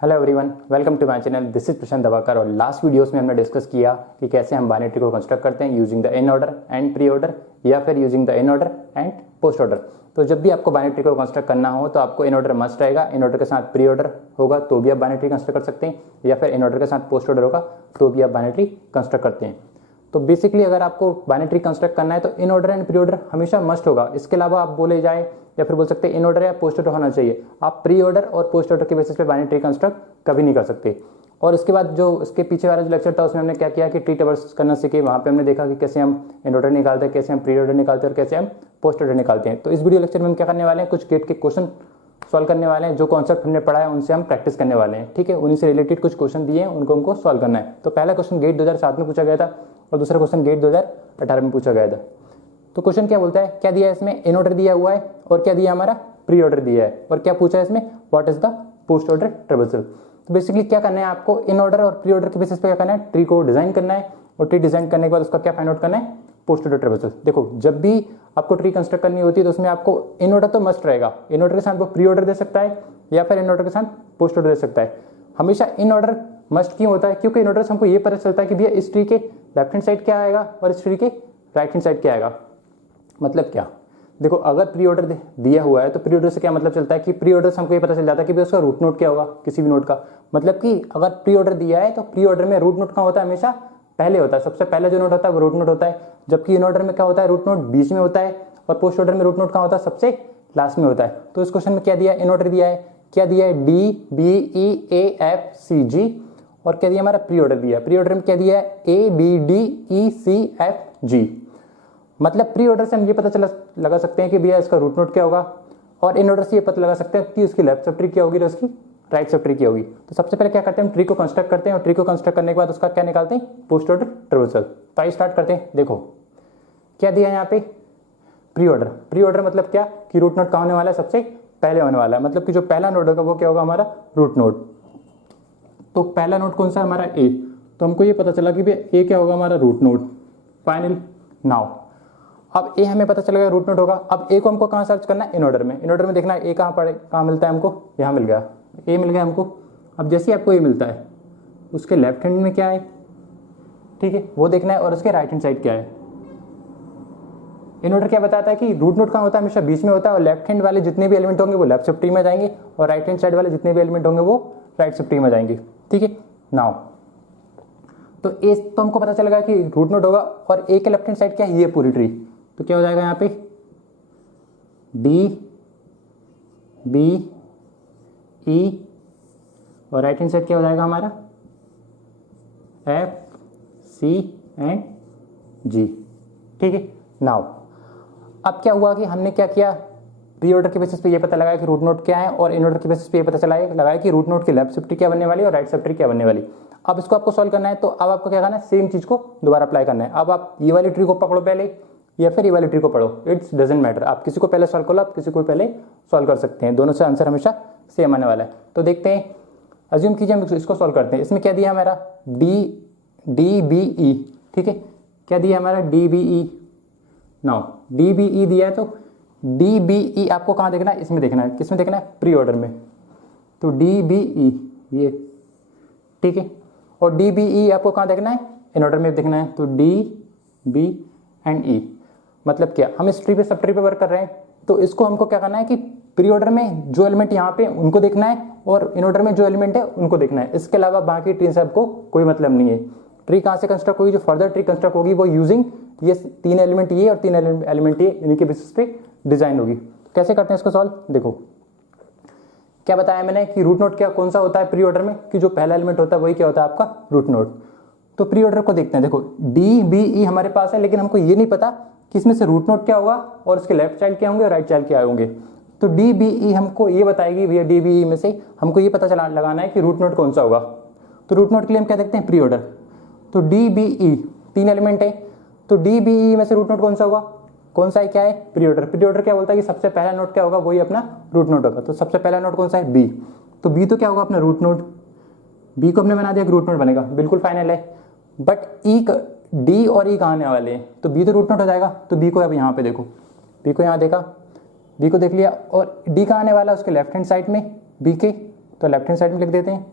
Hello everyone, welcome to my channel. This is Prashant Dawakar. और last videos में हमने discuss किया कि कैसे हम बाइनरी ट्री को कंस्ट्रक्ट करते हैं using the in order and pre order या फिर using the in order and post order. तो जब भी आपको बाइनरी ट्री को कंस्ट्रक्ट करना हो तो आपको इन ऑर्डर मस्ट रहेगा। इन ऑर्डर के साथ प्री ऑर्डर होगा तो भी आप बाइनरी ट्री कंस्ट्रक्ट कर सकते हैं, या फिर इन ऑर्डर के साथ पोस्ट ऑर्डर होगा तो भी आप बाइनरी ट्री कंस्ट्रक्ट करते हैं। तो बेसिकली अगर आपको बाइनरी ट्री कंस्ट्रक्ट करना है तो in order and pre order हमेशा मस्ट होगा। इसके अलावा आप बोले जाए या फिर बोल सकते हैं इन ऑर्डर या पोस्ट ऑर्डर होना चाहिए। आप प्री ऑर्डर और पोस्ट ऑर्डर के बेसिस पे बाइनरी ट्री कंस्ट्रक्ट कभी नहीं कर सकते। और इसके बाद जो इसके पीछे वाला जो लेक्चर था उसमें हमने क्या किया कि ट्री टेबल्स करना सीखे। वहाँ पे हमने देखा कि कैसे हम इन ऑर्डर निकालते हैं, कैसे हम प्री ऑर्डर निकालते हैं और कैसे हम पोस्ट ऑर्डर निकालते हैं। तो इस वीडियो लेक्चर में हम क्या करने वाले हैं, कुछ गेट के क्वेश्चन सॉल्व करने वाले हैं। जो कॉन्सेप्ट हमने पढ़ा है उनसे हम प्रैक्टिस करने वाले हैं, ठीक है। उन्हीं से रिलेटेड कुछ क्वेश्चन दिए हैं, उनको हमको सॉल्व करना है। तो पहला क्वेश्चन गेट 2007 में पूछा गया था और दूसरा क्वेश्चन गेट 2018 में पूछा गया था। तो क्वेश्चन क्या बोलता है, क्या दिया है इसमें, इन ऑर्डर दिया हुआ है और क्या दिया हमारा प्री ऑर्डर दिया है, और क्या पूछा है इसमें, what is the post order traversal. तो बेसिकली क्या करना है आपको, इन ऑर्डर और प्री ऑर्डर के बेसिस पे क्या करना है, ट्री को डिजाइन करना है और ट्री डिजाइन करने के बाद उसका क्या फाइंड आउट करना है, पोस्ट ऑर्डर ट्रेवर्सल। देखो जब भी आपको ट्री कंस्ट्रक्ट करनी होती है तो उसमें आपको इन ऑर्डर तो मस्ट रहेगा। इन ऑर्डर के साथ वो प्री ऑर्डर दे सकता है या फिर इन ऑर्डर के साथ पोस्ट ऑर्डर दे सकता है। हमेशा इन ऑर्डर मस्ट क्यों होता है, क्योंकि इन ऑर्डर से हमको ये पता चलता है कि भैया इस ट्री के लेफ्ट हैंड साइड क्या आएगा और इस ट्री के राइट हैंड साइड क्या आएगा। मतलब क्या, देखो अगर प्री ऑर्डर दिया हुआ है तो प्री ऑर्डर से क्या मतलब चलता है कि प्री ऑर्डर से हमको ये पता चल जाता है कि उसका रूट नोड क्या होगा किसी भी नोड का। मतलब कि अगर प्री ऑर्डर दिया है तो प्री ऑर्डर में रूट नोड कहाँ होता है, हमेशा पहले होता है। सबसे पहले जो नोड होता है वो रूट नोड होता है, जबकि इन ऑर्डर में क्या होता है, रूट नोड बीच में होता है और पोस्ट ऑर्डर में रूट नोड कहाँ होता है, सबसे लास्ट में होता है। तो इस क्वेश्चन में क्या दिया है, इन ऑर्डर दिया है, क्या दिया है, D B E A F C G, और क्या दिया हमारा प्री ऑर्डर दिया है। प्री ऑर्डर में क्या दिया है, A B D E C F G. मतलब प्री ऑर्डर से हम ये पता लगा सकते हैं कि भैया इसका रूट नोड क्या होगा, और इन ऑर्डर से ये पता लगा सकते हैं कि उसकी लेफ्ट सब ट्री क्या होगी और उसकी राइट सब ट्री क्या होगी। तो सबसे पहले क्या करते हैं, हम ट्री को कंस्ट्रक्ट करते हैं और ट्री को कंस्ट्रक्ट करने के बाद उसका क्या निकालते हैं, पोस्ट ऑर्डर ट्रेवर्सल। तो आइए स्टार्ट करते हैं। देखो क्या दिया है यहाँ पे, प्री ऑर्डर। प्री ऑर्डर मतलब क्या कि रूट नोड कहाँ होने वाला है, सबसे पहले होने वाला है। मतलब कि जो पहला नोड होगा वो क्या होगा, हमारा रूट नोड। तो पहला नोड कौन सा है, हमारा ए। तो हमको ये पता चला कि भैया ए क्या होगा, हमारा रूट नोड। फाइनल नाउ अब ए हमें पता चल गया रूट नोड होगा। अब ए को हमको कहाँ सर्च करना है, इन ऑर्डर में। इन ऑर्डर में देखना है ए कहाँ पड़े, कहाँ मिलता है हमको, यहाँ मिल गया, ए मिल गया हमको। अब जैसे ही आपको ए मिलता है उसके लेफ्ट हैंड में क्या है, ठीक है, वो देखना है, और उसके राइट हैंड साइड क्या है। इन ऑर्डर क्या बताता है कि रूट नोड कहाँ होता है, हमेशा बीच में होता है, और लेफ्ट हैंड वाले जितने भी एलिमेंट होंगे वो लेफ्ट सब ट्री में जाएंगे और राइट हैंड साइड वाले जितने भी एलिमेंट होंगे वो राइट सब ट्री में जाएंगे, ठीक है। नाउ तो ए तो हमको पता चलेगा कि रूट नोड होगा, और ए के लेफ्ट हैंड साइड क्या है, ये पूरी ट्री। तो क्या हो जाएगा यहाँ पे, डी बी ई, और राइट हैंड साइड क्या हो जाएगा हमारा, एफ सी एंड जी, ठीक है। नाउ अब क्या हुआ कि हमने क्या किया, प्री ऑर्डर के बेसिस पे ये पता लगाया कि रूट नोड क्या है, और इन ऑर्डर के बेसिस पे ये पता लगाया कि रूट नोड की लेफ्ट सब ट्री क्या बनने वाली है और राइट सब ट्री क्या बनने वाली। अब इसको आपको सॉल्व करना है, तो अब आपको क्या करना है, सेम चीज को दोबारा अप्लाई करना है। अब आप ये वाली ट्री को पकड़ो पहले या फिर ये वाली ट्री को पढ़ो, इट्स डजंट मैटर। आप किसी को पहले सॉल्व करो, आप किसी को पहले सॉल्व कर सकते हैं, दोनों से आंसर हमेशा सेम आने वाला है। तो देखते हैं, अज्यूम कीजिए हम इसको सॉल्व करते हैं। इसमें क्या दिया हमारा, डी बी ई, ठीक है, क्या दिया हमारा, D B E. Now D B E दिया है तो डी बी ई आपको कहाँ देखना है, इसमें देखना है। किसमें देखना है, प्री ऑर्डर में। तो डी बी ई ये, ठीक है, और डी बी ई आपको कहाँ देखना है, इन ऑर्डर में देखना है। तो डी बी एंड ई मतलब क्या, हम इस ट्री पे सब ट्री पे वर्क कर रहे हैं, तो इसको हमको क्या करना है कि प्री ऑर्डर में जो एलिमेंट यहाँ पे उनको देखना है और इन ऑर्डर में जो एलिमेंट है उनको देखना है। इसके अलावा बाकी ट्री से आपको कोई मतलब नहीं है। ट्री कहाँ से कंस्ट्रक्ट होगी, जो फर्दर ट्री कंस्ट्रक्ट होगी वो यूजिंग ये तीन एलिमेंट ये और तीन एलिमेंट ये, इनके बेसिस पे डिजाइन होगी। कैसे करते हैं इसको सॉल्व, देखो क्या बताया मैंने कि रूट नोड क्या कौन सा होता है प्री ऑर्डर में, कि जो पहला एलिमेंट होता है वही क्या होता है, आपका रूट नोड। तो प्री ऑर्डर को देखते हैं। देखो डी बी ई हमारे पास है, लेकिन हमको ये नहीं पता कि इसमें से रूट नोड क्या होगा और इसके लेफ्ट चाइल्ड क्या होंगे और राइट चाइल्ड क्या होंगे। तो डी बी ई हमको ये बताएगी, भैया डी बी ई में से हमको ये पता लगाना है कि रूट नोड कौन सा होगा। तो रूट नोड के लिए हम क्या देखते हैं, प्री ऑर्डर। तो डी बी ई तीन एलिमेंट है, तो डी बी ई में से रूट नोड कौन सा होगा, कौन सा है, क्या है, प्री ऑर्डर। प्री ऑर्डर क्या बोलता है कि सबसे पहला नोड क्या होगा, वही अपना रूट नोड होगा। तो सबसे पहला नोड कौन सा है, बी। तो बी तो क्या होगा, अपना रूट नोड। बी को हमने बना दिया, रूट नोड बनेगा, बिल्कुल फाइनल है। बट ई डी और ई कहाँ आने वाले हैं, तो बी तो रूट नोड हो जाएगा। तो बी को अब यहाँ पे देखो, बी को यहाँ देखा, बी को देख लिया, और डी कहाँ आने वाला है, उसके लेफ्ट हैंड साइड में, बी के तो लेफ्ट हैंड साइड में लिख देते हैं,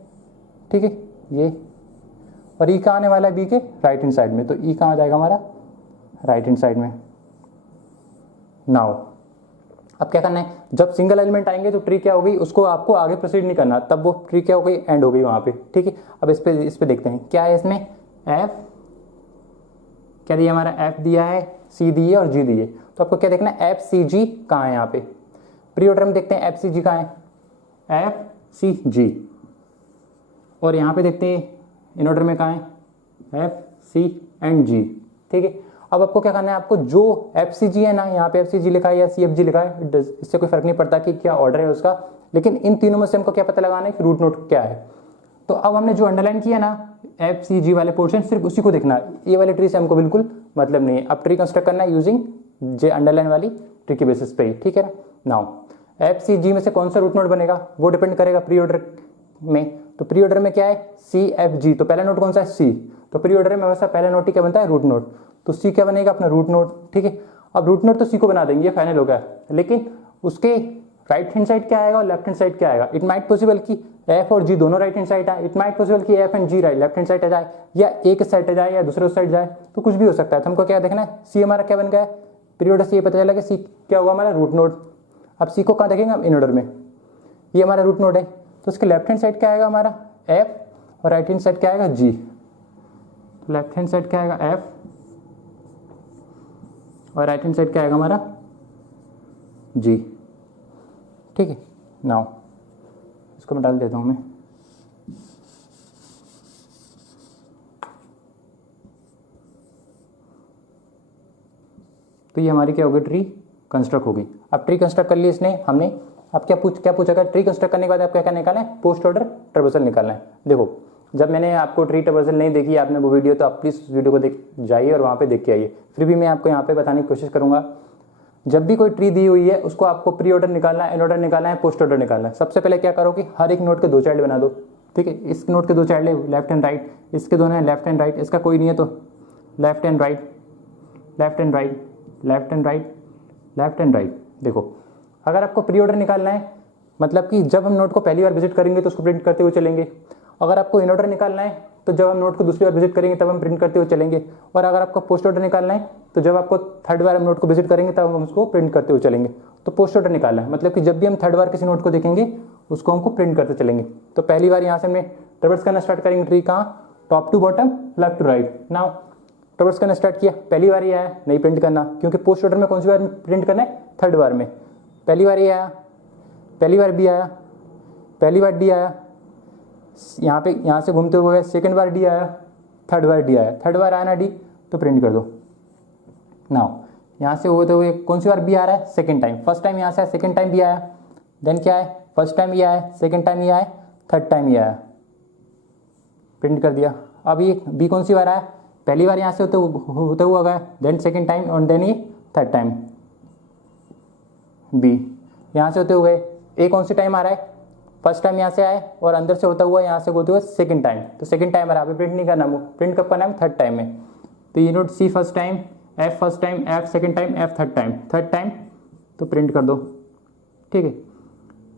ठीक है ये, और ई कहाँ आने वाला है, बी के राइट हैंड साइड में, तो ई कहाँ आ जाएगा हमारा राइट हैंड साइड में। नाउ अब क्या करना है, जब सिंगल एलिमेंट आएंगे तो ट्री क्या होगी, उसको आपको आगे प्रोसीड नहीं करना, तब वो ट्री क्या हो गई, एंड हो गई वहाँ पे, ठीक है। अब इस पे देखते हैं क्या है इसमें, एफ क्या दिया हमारा, एफ दिया है, सी दी है और जी दी है, तो आपको क्या देखना है, एफ सी जी कहाँ है यहाँ पे, प्री ऑर्डर में देखते हैं एफ सी जी कहाँ है, एफ सी जी, और यहाँ पे देखते हैं इन ऑर्डर में कहाँ है, एफ सी एंड जी, ठीक है। अब आपको क्या करना है, आपको जो एफ सी जी है ना, यहाँ पे एफ सी जी लिखा है या सी एफ जी लिखा है, इससे कोई फर्क नहीं पड़ता कि क्या ऑर्डर है उसका, लेकिन इन तीनों में से हमको क्या पता लगाना है कि रूट नोड क्या है। तो अब हमने जो अंडरलाइन किया ना एफ सी जी वाले पोर्शन, सिर्फ उसी को देखना है, ये वाले ट्री से हमको बिल्कुल मतलब नहीं है। अब ट्री कंस्ट्रक्ट करना है यूजिंग जे अंडरलाइन वाली ट्री के बेसिस पे ही, ठीक है ना। नाउ एफ सी जी में से कौन सा रूट नोड बनेगा, वो डिपेंड करेगा प्री ऑर्डर में, तो प्री ऑर्डर में क्या है, सी एफ जी, तो पहला नोड कौन सा है, सी, तो प्री ऑर्डर में हमेशा पहला नोड ही क्या बनता है, रूट नोड, तो सी क्या बनेगा, अपना रूट नोड, ठीक है। अब रूट नोड तो सी को बना देंगे, ये फाइनल हो गया, लेकिन उसके राइट हैंड साइड क्या आएगा और लेफ्ट हैंड साइड क्या आएगा, इट माइट पॉसिबल कि एफ और जी दोनों राइट हैंड साइड आए, इट माइट पॉसिबल कि F and G left hand side आ जाए, या एक साइड आ जाए या दूसरे साइड जाए, तो कुछ भी हो सकता है। तो हमको क्या देखना है, सी हमारा क्या बन गया है, प्री ऑर्डर से ये पता चला कि सी क्या होगा हमारा रूट नोड। अब सी को कहाँ देखेंगे हम, इन ऑर्डर में, ये हमारा रूट नोड है, तो उसके लेफ्ट हैंड साइड क्या आएगा हमारा एफ, और राइट हैंड साइड क्या आएगा जी, लेफ्ट हैंड साइड क्या आएगा एफ और राइट हैंड साइड क्या आएगा हमारा जी, ठीक है। नाउ इसको मैं डाल देता हूं मैं, तो ये हमारी क्या होगी, ट्री कंस्ट्रक्ट होगी। अब ट्री कंस्ट्रक्ट कर ली इसने हमने, अब क्या पूछा, ट्री कंस्ट्रक्ट करने के बाद आप क्या निकालना है, पोस्ट ऑर्डर ट्रावर्सल निकालना है। देखो जब मैंने आपको ट्री ट्रावर्सल नहीं देखी आपने वो वीडियो, तो आप प्लीज़ उस वीडियो को देख जाइए और वहाँ पे देख के आइए, फिर भी मैं आपको यहाँ पे बताने की कोशिश करूँगा। जब भी कोई ट्री दी हुई है उसको आपको प्री ऑर्डर निकालना है, इन ऑर्डर निकालना है, पोस्ट ऑर्डर निकालना है। सबसे पहले क्या करो कि हर एक नोड के 2 चाइल्ड बना दो, ठीक है। इस नोड के 2 चाइल्ड है लेफ्ट एंड राइट, इसके दोनों है लेफ्ट एंड राइट, इसका कोई नहीं है तो left and right, left and right, left and right, left and right. देखो अगर आपको प्री ऑर्डर निकालना है, मतलब कि जब हम नोड को पहली बार विजिट करेंगे तो उसको प्रिंट करते हुए चलेंगे, अगर आपको इन ऑर्डर निकालना है तो जब हम नोट को दूसरी बार विजिट करेंगे तब हम प्रिंट करते हुए चलेंगे, और अगर आपको पोस्ट ऑर्डर निकालना है तो जब आपको थर्ड बार हम नोट को विजिट करेंगे तब हम उसको प्रिंट करते हुए चलेंगे। तो पोस्ट ऑर्डर निकालना है मतलब कि जब भी हम थर्ड बार किसी नोट को देखेंगे उसको हमको प्रिंट करते चलेंगे। तो पहली बार यहाँ से हमने ट्रेवर्स करना स्टार्ट करेंगे, ट्री कहाँ, top to bottom, left to right. Now traverse करना स्टार्ट किया, पहली बार ये आया, नहीं प्रिंट करना, क्योंकि पोस्ट ऑर्डर में कौन सी बार प्रिंट करना है, थर्ड बार में। पहली बार ये आया, पहली बार बी आया, पहली बार डी आया, यहाँ से घूमते हुए सेकंड बार डी आया, थर्ड बार डी आया, थर्ड बार आया ना डी तो प्रिंट कर दो। नाउ यहाँ से होते हुए कौन सी बार बी आ रहा है, सेकंड टाइम, फर्स्ट टाइम यहाँ से आया, सेकंड टाइम भी आया, देन क्या है, फर्स्ट टाइम ये आया, सेकंड टाइम ये आया, थर्ड टाइम ये आया, प्रिंट कर दिया। अब ये बी कौन सी बार आया, पहली बार यहाँ से होते हुआ गया, देन सेकंड टाइम और देन ये थर्ड टाइम बी, यहाँ से होते हुए ए कौन सी टाइम आ रहा है, फर्स्ट टाइम यहाँ से आए और अंदर से होता हुआ यहाँ से होते हुए सेकंड टाइम, तो सेकंड टाइम आ रहा है, प्रिंट नहीं करना, प्रिंट कब करना है, थर्ड टाइम में। तो ये note C first time, F first time, F second time, F third time तो प्रिंट कर दो, ठीक है।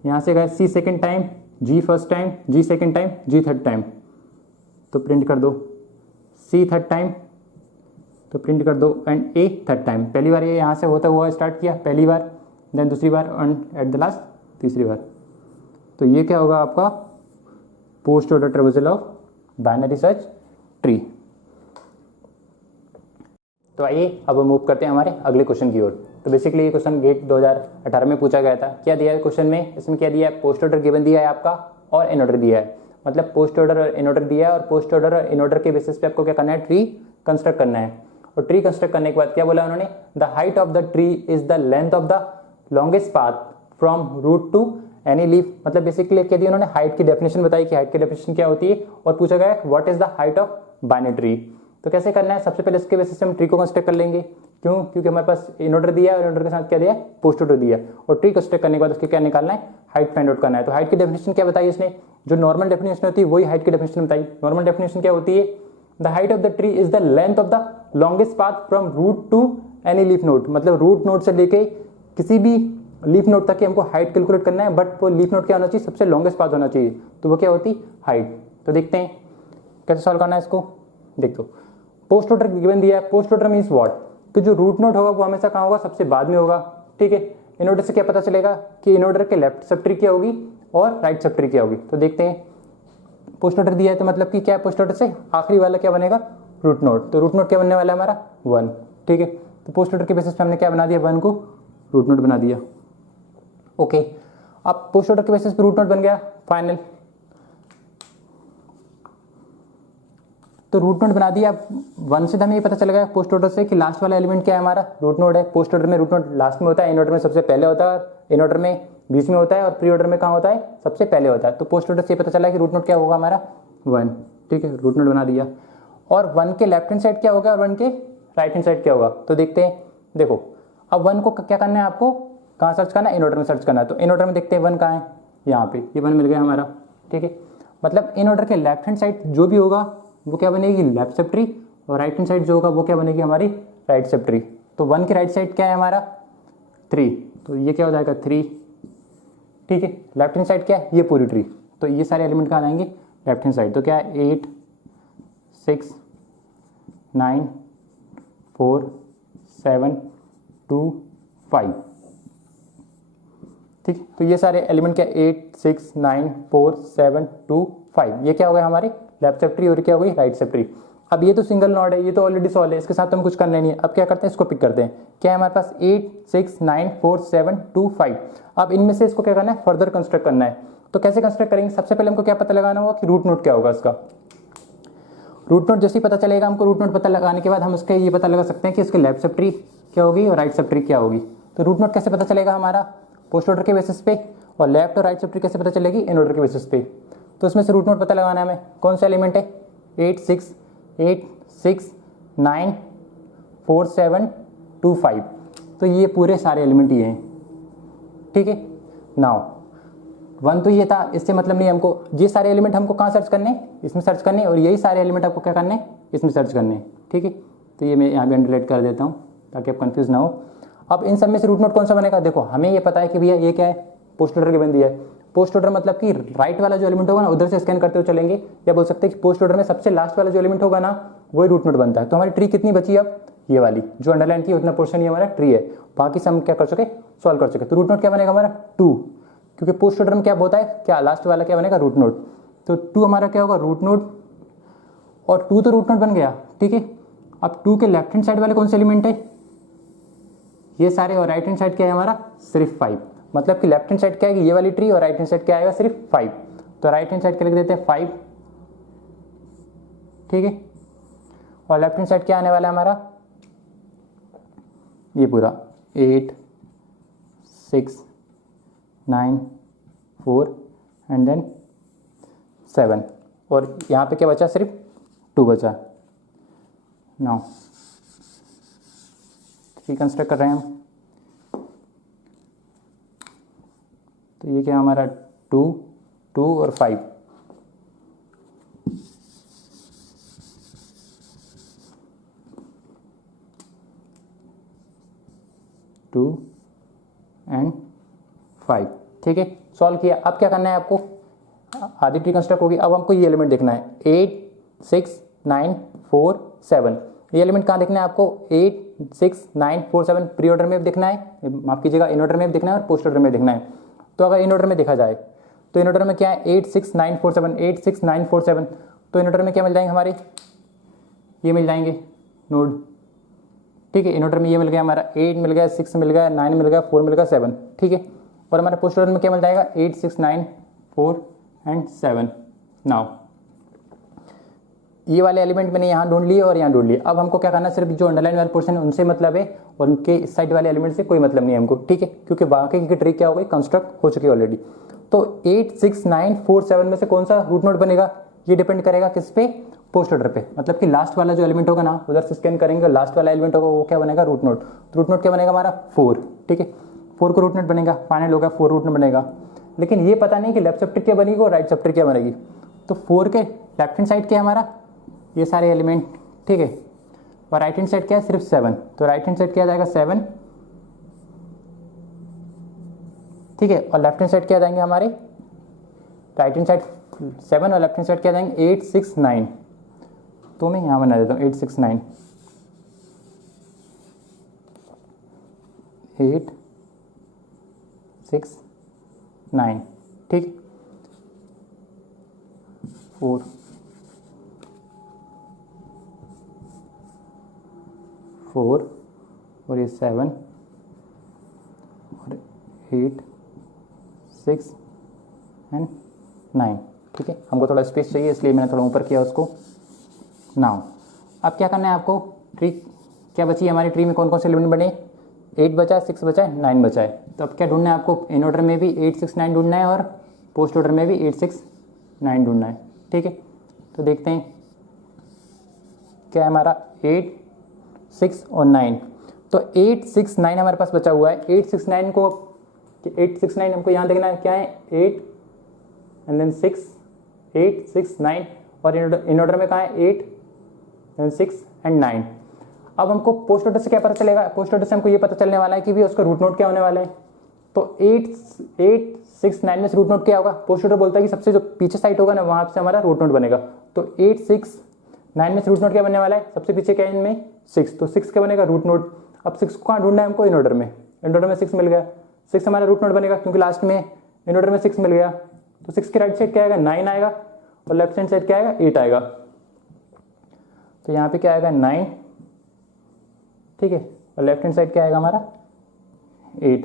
यहाँ से गए C second time, G first time, G second time, G third time तो प्रिंट कर दो, सी थर्ड टाइम तो प्रिंट कर दो, एंड ए थर्ड टाइम। पहली बार ये यहाँ से होता हुआ स्टार्ट किया, पहली बार, देन दूसरी बार एंड एट द लास्ट तीसरी बार। तो ये क्या होगा आपका post order traversal of binary search tree. तो आइए अब हम मूव करते हैं हमारे अगले क्वेश्चन की ओर। तो बेसिकली ये क्वेश्चन गेट 2018 में पूछा गया था। क्या दिया है क्वेश्चन में, इसमें क्या दिया है, पोस्ट ऑर्डर गिवन दिया है आपका और इन ऑर्डर दिया है, मतलब पोस्ट ऑर्डर और इन ऑर्डर दिया है, और पोस्ट ऑर्डर और इन ऑर्डर के बेसिस पे आपको क्या करना है, ट्री कंस्ट्रक्ट करना है। और ट्री कंस्ट्रक्ट करने के बाद क्या बोला उन्होंने, the height of the tree is the length of the longest path from root to any leaf. मतलब बेसिकली क्या दिया उन्होंने, हाइट की डेफिनेशन बताई कि हाइट की डेफिनेशन क्या होती है, और पूछा गया what is the height of binary tree. तो कैसे करना है, सबसे पहले इसके बेसिस से हम ट्री को कंस्ट्रक्ट कर लेंगे। क्यों, क्योंकि हमारे पास इन ऑर्डर दिया है और इन ऑर्डर के साथ क्या दिया, पोस्ट ऑर्डर दिया, और ट्री कंस्ट्रक्ट करने के बाद उसके क्या निकालना है, हाइट फाइंड आउट करना है। तो हाइट की डेफिनेशन क्या बताई इसने, जो नॉर्मल डेफिनेशन होती है वही हाइट की डेफिनेशन बताई। नॉर्मल डेफिनेशन क्या होती है, the height of the tree is the length of the longest path from root to any leaf node. मतलब रूट नोड से लेके किसी भी लीफ नोड तक की हमको हाइट कैलकुलेट करना है, बट वो लीफ नोड क्या होना चाहिए, सबसे लॉन्गेस्ट पाथ होना चाहिए, तो वो क्या होती हाइट। तो देखते हैं कैसे सॉल्व करना है इसको। देखो पोस्ट ऑर्डर गिवन दिया है, पोस्ट ऑर्डर मीन्स व्हाट, तो जो रूट नोड होगा वो हमेशा कहाँ होगा, सबसे बाद में होगा, ठीक है। इन ऑर्डर से क्या पता चलेगा कि इन ऑर्डर के लेफ्ट सब ट्री क्या होगी और राइट सब ट्री क्या होगी। तो देखते हैं पोस्ट ऑर्डर दिया है तो मतलब कि क्या है, पोस्ट ऑर्डर से आखिरी वाला क्या बनेगा, रूट नोड। तो रूट नोड क्या बनने वाला है हमारा 1, ठीक है। तो पोस्ट ऑर्डर के बेसिस पे हमने क्या बना दिया, 1 को रूट नोड बना दिया, ओके। अब पोस्ट ऑर्डर के बेसिस पे रूट नोड बन गया फाइनल, तो रूट नोड बना दिया। 1 से हमें ये पता चल गया पोस्ट ऑर्डर से कि लास्ट वाला एलिमेंट क्या है हमारा, रूट नोड है। पोस्ट ऑर्डर में रूट नोड लास्ट में होता है, इन ऑर्डर में सबसे पहले होता है, इन ऑर्डर में बीच में होता है और प्री ऑर्डर में कहाँ होता है, सबसे पहले होता है। तो पोस्ट ऑर्डर से पता चला कि रूट नोड क्या होगा हमारा 1, ठीक है, रूट नोड बना दिया। और 1 के लेफ्ट हैंड साइड क्या होगा और 1 के राइट हैंड साइड क्या होगा, तो देखते हैं। देखो अब 1 को क्या करना है, आपको कहाँ सर्च करना है, इन ऑर्डर में सर्च करना है। तो इन ऑर्डर में देखते हैं 1 कहाँ है, यहाँ पे, ये 1 मिल गया हमारा, ठीक है। मतलब इन ऑर्डर के लेफ्ट हैंड साइड जो भी होगा वो क्या बनेगी, लेफ्ट सब ट्री, और राइट हैंड साइड जो होगा वो क्या बनेगी हमारी, राइट सब ट्री। तो 1 की राइट साइड क्या है हमारा 3, तो ये क्या हो जाएगा 3, ठीक है। लेफ्ट हैंड साइड क्या है, ये पूरी ट्री, तो ये सारे एलिमेंट कहाँ आएंगे, लेफ्ट हैंड साइड। तो क्या है 8 6 9 4 7 2 5, ठीक। तो ये सारे एलिमेंट क्या 8 6 9 4 7 2 5, ये क्या हो गया हमारे लेफ्ट सब ट्री और क्या हो गई राइट सब ट्री। अब ये तो सिंगल नोड है, ये तो ऑलरेडी सॉल्व है, इसके साथ तो हम कुछ करना नहीं है। अब क्या करते हैं, इसको पिक करते हैं। क्या है हमारे पास 8 6 9 4 7 2 5। अब इनमें से इसको क्या करना है, फर्दर कंस्ट्रक्ट करना है। तो कैसे कंस्ट्रक्ट करेंगे, सबसे पहले हमको क्या पता लगाना होगा कि रूट नोड क्या होगा इसका। रूट नोड जैसे ही पता चलेगा हमको, रूट नोड पता लगाने के बाद हम उसके ये पता लगा सकते हैं कि इसके लेफ्ट सब ट्री क्या होगी और राइट सब ट्री क्या होगी। तो रूट नोड कैसे पता चलेगा हमारा, पोस्ट ऑर्डर के बेसिस पे, और लेफ्ट और राइट सब ट्री कैसे पता चलेगी, इन ऑर्डर के बेसिस पे। तो इसमें से रूट नोड पता लगाना है हमें, कौन सा एलिमेंट है 8 6 9 4 7 2 5। तो ये पूरे सारे एलिमेंट ये हैं, ठीक है। नाउ 1 तो ये था, इससे मतलब नहीं हमको, ये सारे एलिमेंट हमको कहाँ सर्च करने, इसमें सर्च करने, और यही सारे एलिमेंट आपको क्या करने, इसमें सर्च करने, ठीक है। तो ये मैं यहाँ भी अंडरलाइन कर देता हूँ ताकि आप कंफ्यूज ना हो। अब इन सब में से रूट नोड कौन सा बनेगा, देखो हमें ये पता है कि भैया ये क्या है, पोस्ट ऑर्डर के बन दिया है। पोस्ट ऑर्डर मतलब कि राइट वाला जो एलिमेंट होगा ना उधर से स्कैन करते हुए चलेंगे, या बोल सकते हैं कि पोस्ट ऑर्डर में सबसे लास्ट वाला जो एलिमेंट होगा ना वही रूट नोड बनता है। तो हमारी ट्री कितनी बची अब, ये वाली जो अंडरलाइन की उतना पोर्शन ये हमारा ट्री है, बाकी से हम क्या कर सके, सॉल्व कर सके। तो रूट नोड क्या बनेगा हमारा 2, क्योंकि पोस्ट ऑर्डर में क्या होता है, क्या लास्ट वाला क्या बनेगा रूट नोड। तो 2 हमारा क्या होगा रूट नोड, और 2 तो रूट नोड बन गया, ठीक है। अब 2 के लेफ्ट हैंड साइड वाले कौन से एलिमेंट है, ये सारे, और राइट हैंड साइड क्या है हमारा सिर्फ 5। मतलब कि लेफ्ट हैंड साइड क्या है ये वाली ट्री, और राइट हैंड साइड क्या आएगा सिर्फ 5। तो राइट हैंड साइड क्या लिख देते हैं 5, ठीक है। और लेफ्ट हैंड साइड क्या आने वाला है हमारा, ये पूरा 8 6 9 4 एंड देन 7, और यहाँ पे क्या बचा, सिर्फ 2 बचा। नाउ ट्री कंस्ट्रक्ट कर रहे हैं हम। तो ये क्या हमारा 2 2 और 5, टू एंड 5, ठीक है। सॉल्व किया। अब क्या करना है आपको, आधी ट्री कंस्ट्रक्ट होगी। अब हमको ये एलिमेंट देखना है 8 6 9 4 7। ये एलिमेंट कहाँ देखना है आपको, 8 6 9 4 7 प्री ऑर्डर में देखना है, माफ कीजिएगा इन ऑर्डर में देखना है और पोस्ट ऑर्डर में देखना है। तो अगर इन ऑर्डर में देखा जाए तो इन ऑर्डर में क्या है 8 6 9 4 7 8 6 9 4 7। तो इन ऑर्डर में क्या मिल जाएंगे हमारे, ये मिल जाएंगे नोड, ठीक है। इन ऑर्डर में ये मिल गया हमारा 8 मिल गया, 6 मिल गया, 9 मिल गया, 4 मिल गया, 7, ठीक है। और हमारे पोस्ट ऑर्डर में क्या मिल जाएगा 8 6 9 4 एंड 7। नाउ ये वाले एलिमेंट मैंने यहाँ ढूंढ लिए और यहाँ ढूंढ लिए। अब हमको क्या करना है, सिर्फ जो अंडरलाइन वाले पोर्शन है उनसे मतलब है, और उनके इस साइड वाले एलिमेंट से कोई मतलब नहीं है हमको, ठीक है। क्योंकि बाकी की ट्री क्या हो गई, कंस्ट्रक्ट हो चुकी है ऑलरेडी। तो 8 6 9 4 7 में से कौन सा रूट नोड बनेगा, ये डिपेंड करेगा किस पे, पोस्ट ऑर्डर पे। मतलब कि लास्ट वाला जो एलिमेंट होगा ना उधर से स्कैन करेंगे, लास्ट वाला एलिमेंट होगा वो क्या बनेगा रूट नोड। रूट नोड क्या बनेगा हमारा 4, ठीक है। 4 को रूट नोड बनेगा, फाइनल होगा 4 रूट नोड बनेगा। लेकिन ये पता नहीं कि लेफ्ट सब ट्री क्या बनेगी और राइट सब ट्री क्या बनेगी। तो 4 के लेफ्ट हैंड साइड क्या है हमारा, ये सारे एलिमेंट, ठीक है। और राइट हैंड साइड क्या है सिर्फ 7। तो राइट हैंड साइड क्या आ जाएगा 7, ठीक है। और लेफ्ट हैंड साइड क्या आ जाएंगे हमारे, राइट हैंड साइड 7 और लेफ्ट हैंड साइड क्या आ जाएंगे 8 6 9। तो मैं यहाँ बना देता हूँ 8 6 9, 8 6 9, ठीक। 4 4 और ये 7 और 8 6 एंड 9, ठीक है। हमको थोड़ा स्पेस चाहिए इसलिए मैंने थोड़ा ऊपर किया उसको। नाउ अब क्या करना है आपको, ट्री क्या बची है हमारी, ट्री में कौन कौन से एलिमेंट बने, 8 बचा है, 6 बचा है, 9 बचा है। तो अब क्या ढूंढना है आपको, इन ऑर्डर में भी 8 6 9 ढूंढना है और पोस्ट ऑर्डर में भी 8 6 9 ढूंढना है, ठीक है। तो देखते हैं क्या है हमारा 8 6 और 9। तो 8 6 9 हमारे पास बचा हुआ है। 8 6 9 को 8 6 9 हमको यहाँ देखना है क्या है 8 एंड देन 6 8 6 9 और इन ऑर्डर में कहाँ है 8 देन 6 एंड 9। अब हमको पोस्ट ऑर्डर से क्या पता चलेगा, पोस्ट ऑर्डर से हमको ये पता चलने वाला है कि भी उसका रूट नोड क्या होने वाला है। तो 8 6 9 में से रूट नोड क्या होगा, पोस्ट ऑर्डर बोलता है कि सबसे जो पीछे साइड होगा ना वहाँ से हमारा रूट नोड बनेगा। तो 8 6 9 में से रूट नोड क्या बनने वाला है, सबसे पीछे क्या है इनमें 6, तो 6 क्या बनेगा रूट नोड। अब 6 को कहाँ ढूंढना है हमको, इन ऑर्डर में, इन ऑर्डर में 6 मिल गया, 6 हमारा रूट नोड बनेगा क्योंकि लास्ट में इन ऑर्डर में 6 मिल गया। तो 6 के राइट साइड क्या आएगा 9 आएगा और लेफ्ट हैंड साइड क्या आएगा 8 आएगा। तो यहाँ पे क्या आएगा 9, ठीक है, और लेफ्ट हैंड साइड क्या आएगा हमारा 8।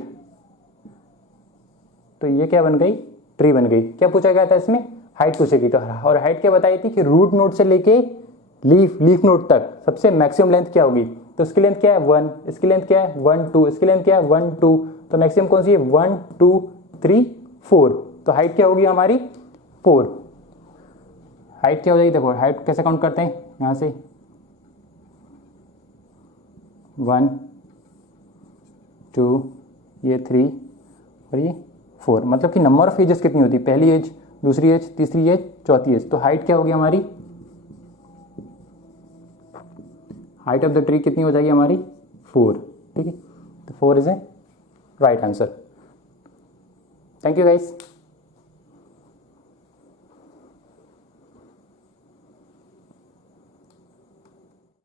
तो ये क्या बन गई, ट्री बन गई। क्या पूछा गया था इसमें, हाइट पूछी गई। तो और हाइट क्या बताई थी कि रूट नोड से लेके लीफ नोड तक सबसे मैक्सिमम लेंथ क्या होगी। तो इसकी लेंथ क्या है 1, इसकी लेंथ क्या है 1 2, इसकी लेंथ क्या है 1 2। तो मैक्सिमम कौन सी है 1 2 3 4। तो हाइट क्या होगी हमारी 4। हाइट क्या हो जाएगी, देखो हाइट कैसे काउंट करते हैं, यहाँ से 1 2 ये 3 और ये 4। मतलब कि नंबर ऑफ एजेस कितनी होती है, पहली एज, दूसरी एज, तीसरी एज, चौथी एज। तो हाइट क्या होगी हमारी, हाइट ऑफ द ट्री कितनी हो जाएगी हमारी 4, ठीक है। तो 4 is a right answer. Thank you guys.